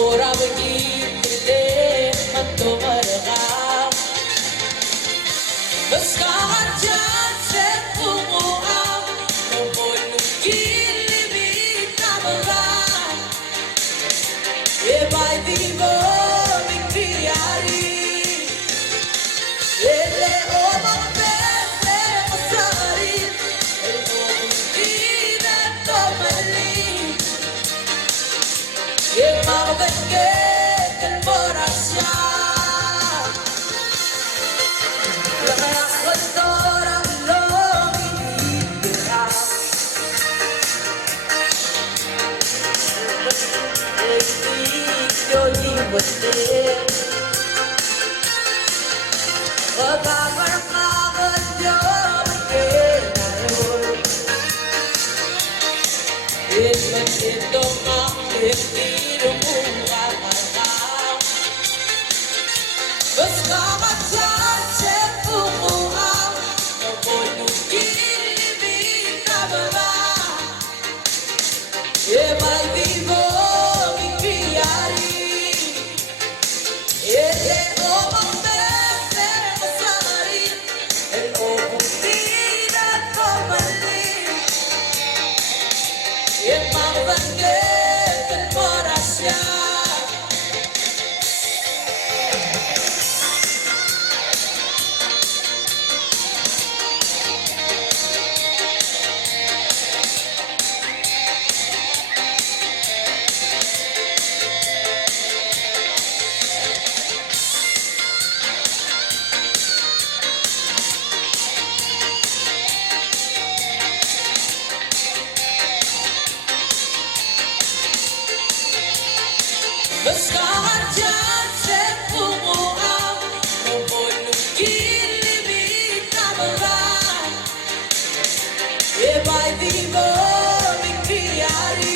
Ora begin le matomarga Beskajan se pumuha Nomolugin limita mga Ebay vivo mikriari Ele o mapete masari El omugin at tomali Yang mabagay morasya Lahat kontorang longitira Yo iwate Pagkakaramagan yo magkinayon Itong aking Beskajan se pumuha Nomolugin limita mga Ebay vivo mikriari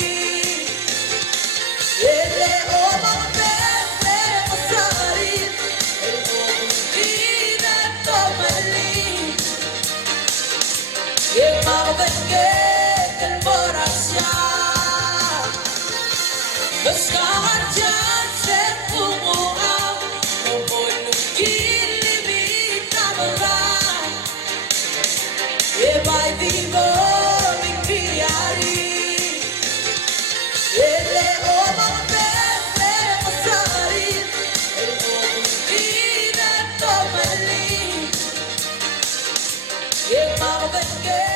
Ele o mapete masari El omugin at tomali Yang mabagay morasya Beskajan se pumuha Nomolugin limita mga Ebay vivo mikriari Ele o mapete masari El omugin at tomali Yang mabagay